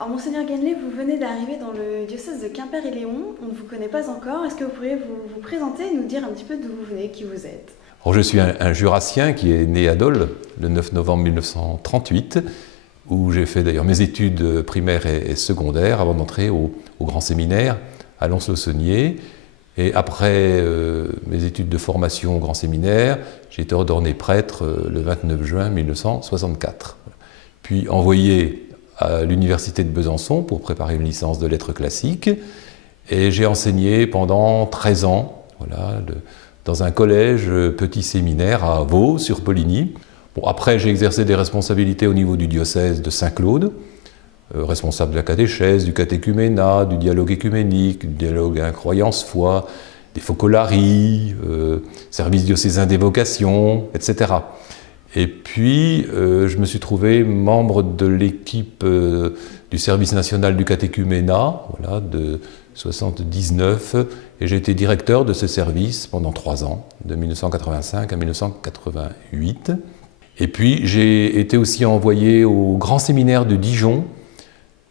Alors, Monseigneur Guenelé, vous venez d'arriver dans le diocèse de Quimper et Léon. On ne vous connaît pas encore. Est-ce que vous pourriez vous présenter et nous dire un petit peu d'où vous venez, qui vous êtes? Alors, je suis un Jurassien qui est né à Dole le 9 novembre 1938, où j'ai fait d'ailleurs mes études primaires et secondaires avant d'entrer au grand séminaire à Lons-le-Saunier. Et après mes études de formation au grand séminaire, j'ai été ordonné prêtre le 29 juin 1964. Puis envoyé à l'université de Besançon pour préparer une licence de lettres classiques. Et j'ai enseigné pendant 13 ans, voilà, dans un collège petit séminaire à Vaux, sur Poligny. Bon, après, j'ai exercé des responsabilités au niveau du diocèse de Saint-Claude, responsable de la catéchèse, du catéchuménat, du dialogue écuménique, du dialogue croyance-foi, des focolaries, service diocésain d'évocation, etc. Et puis, je me suis trouvé membre de l'équipe du service national du catéchuménat, voilà, de 79, et j'ai été directeur de ce service pendant 3 ans, de 1985 à 1988. Et puis, j'ai été aussi envoyé au grand séminaire de Dijon,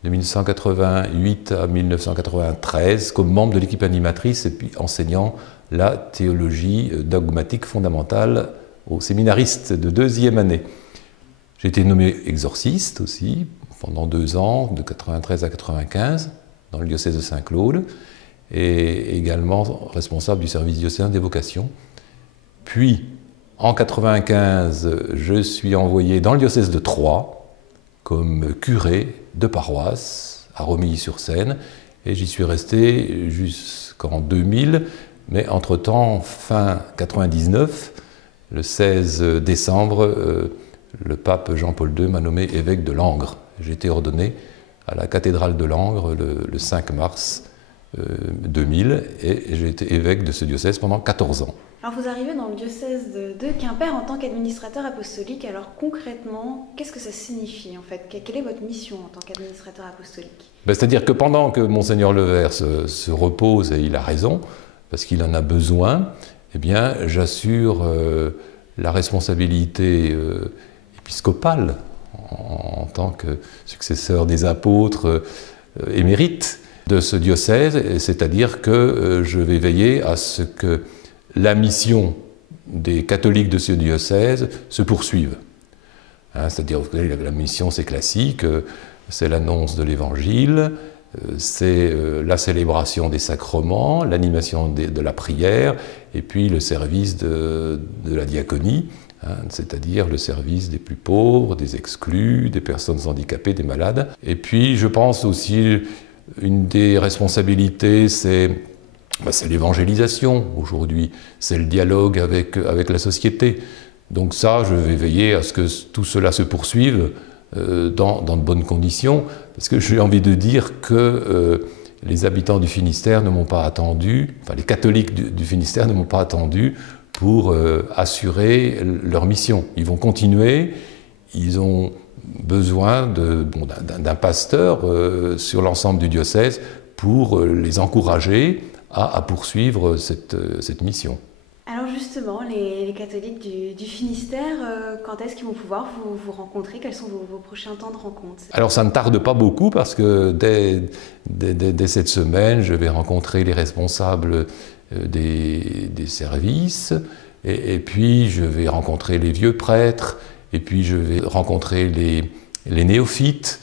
de 1988 à 1993, comme membre de l'équipe animatrice et puis enseignant la théologie dogmatique fondamentale aux séminaristes de 2e année. J'ai été nommé exorciste aussi pendant 2 ans, de 93 à 95, dans le diocèse de Saint-Claude, et également responsable du service diocésain d'évocation. Puis, en 95, je suis envoyé dans le diocèse de Troyes comme curé de paroisse à Romilly-sur-Seine, et j'y suis resté jusqu'en 2000, mais entre-temps, fin 99, le 16 décembre, le pape Jean-Paul II m'a nommé évêque de Langres. J'ai été ordonné à la cathédrale de Langres le 5 mars 2000 et j'ai été évêque de ce diocèse pendant 14 ans. Alors, vous arrivez dans le diocèse de Quimper en tant qu'administrateur apostolique. Alors, concrètement, qu'est-ce que ça signifie en fait? Quelle est votre mission en tant qu'administrateur apostolique? C'est-à-dire que pendant que Monseigneur Levers se repose, et il a raison, parce qu'il en a besoin, eh bien, j'assure la responsabilité épiscopale en tant que successeur des apôtres émérites de ce diocèse, c'est-à-dire que je vais veiller à ce que la mission des catholiques de ce diocèse se poursuive. Hein, c'est-à-dire que la mission, c'est classique, c'est l'annonce de l'Évangile, c'est la célébration des sacrements, l'animation de la prière, et puis le service de la diaconie, hein, c'est-à-dire le service des plus pauvres, des exclus, des personnes handicapées, des malades. Et puis je pense aussi, une des responsabilités, c'est l'évangélisation aujourd'hui, c'est le dialogue avec la société. Donc ça, je vais veiller à ce que tout cela se poursuive dans de bonnes conditions, parce que j'ai envie de dire que les habitants du Finistère ne m'ont pas attendu, enfin les catholiques du Finistère ne m'ont pas attendu pour assurer leur mission. Ils vont continuer, ils ont besoin d'un pasteur sur l'ensemble du diocèse pour les encourager à poursuivre cette mission. Alors justement, les catholiques du Finistère, quand est-ce qu'ils vont pouvoir vous rencontrer? Quels sont vos prochains temps de rencontre? Alors ça ne tarde pas beaucoup parce que dès cette semaine, je vais rencontrer les responsables des services et puis je vais rencontrer les vieux prêtres et puis je vais rencontrer les néophytes,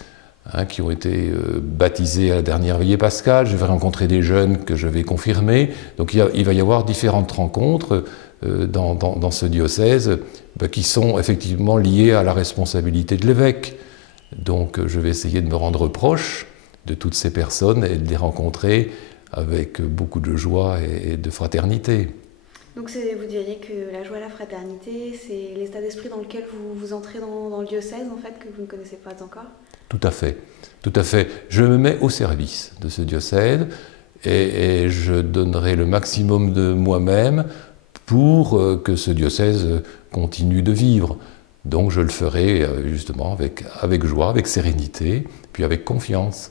hein, qui ont été baptisés à la dernière veillée pascale. Je vais rencontrer des jeunes que je vais confirmer. Donc il va y avoir différentes rencontres dans ce diocèse qui sont effectivement liées à la responsabilité de l'évêque. Donc je vais essayer de me rendre proche de toutes ces personnes et de les rencontrer avec beaucoup de joie et de fraternité. Donc vous diriez que la joie et la fraternité, c'est l'état d'esprit dans lequel vous entrez dans le diocèse, en fait, que vous ne connaissez pas encore? Tout à fait, tout à fait. Je me mets au service de ce diocèse et je donnerai le maximum de moi-même pour que ce diocèse continue de vivre. Donc je le ferai justement avec joie, avec sérénité, puis avec confiance.